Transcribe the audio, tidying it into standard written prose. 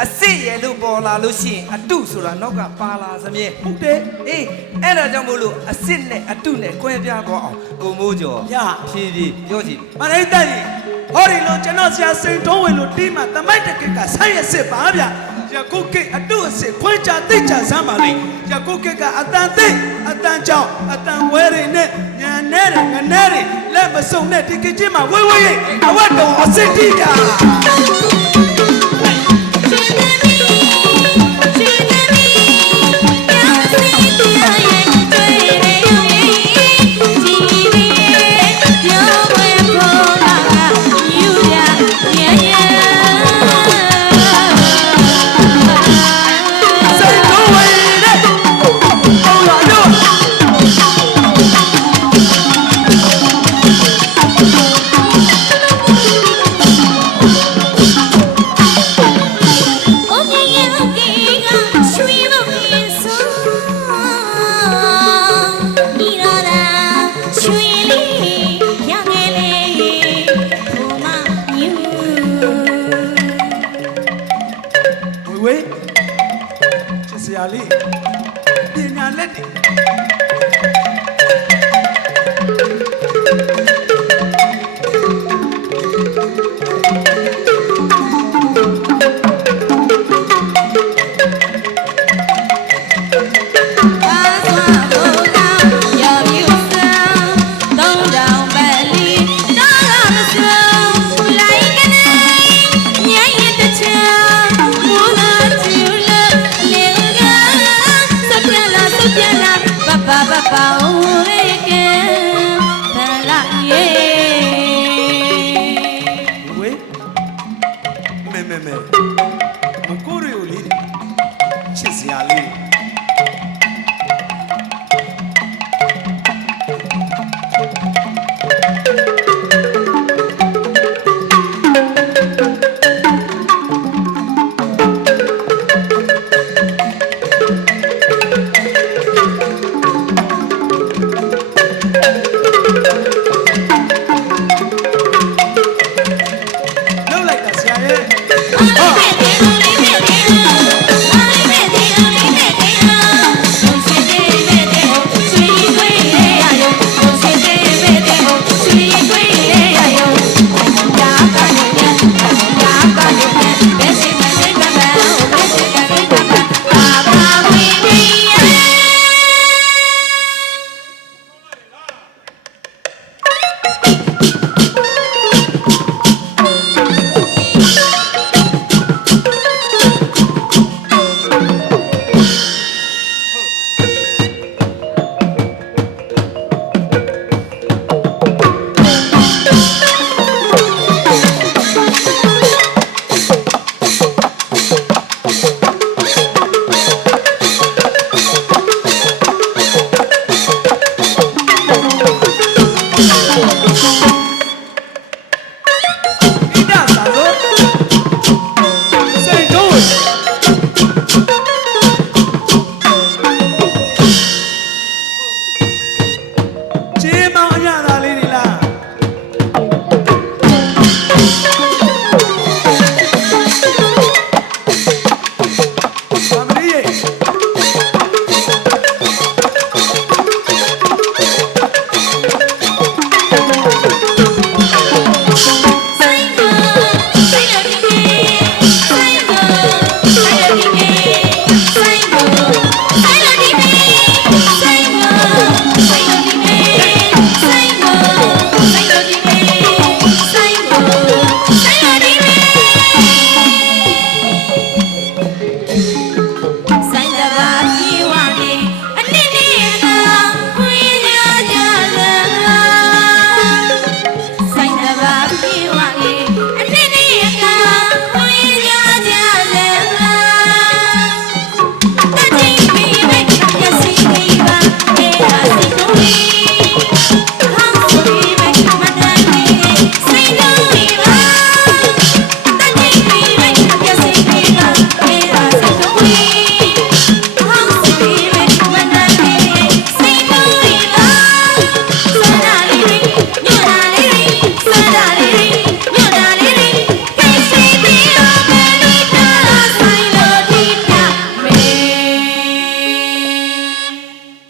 အစစ်ရဲလို့ပေါ်လာလို့ရှိရင်အတုဆိုတာနောက်ကပါလာစမြဲဟုတ်တယ်အေးအဲ့ဒါကြောင့်မို့လို့အစစ်နဲ့အတုနဲ့ကွဲပြားသွားအောင်ကိုမိုးကျော်ဖြည်းဖြည်းပြောကြည့်မရိတ်တက်ကြီးဟောဒီလိုကျွန်တော်ဆရာစိန်တုံးဝင်လို့တီးမှတမိုက်တကက်ကဆိုင်ရစစ်ပါဗျယခုကိအတုအစစ်ခွင့်ချသိချစမ်းပါလိမ့်ယခုကိကအတန်သိအတန်ကြောင့်အတန်ဝဲတွေနဲ့ညာနဲ့ငနဲ့တွေလက်မစုံနဲ့ဒီကိချင်းမှာဝဲဝဲရဲ့အဝတ်တော်အစစ်တိကြမကိုရီကိုလေးချစ်စရာလေး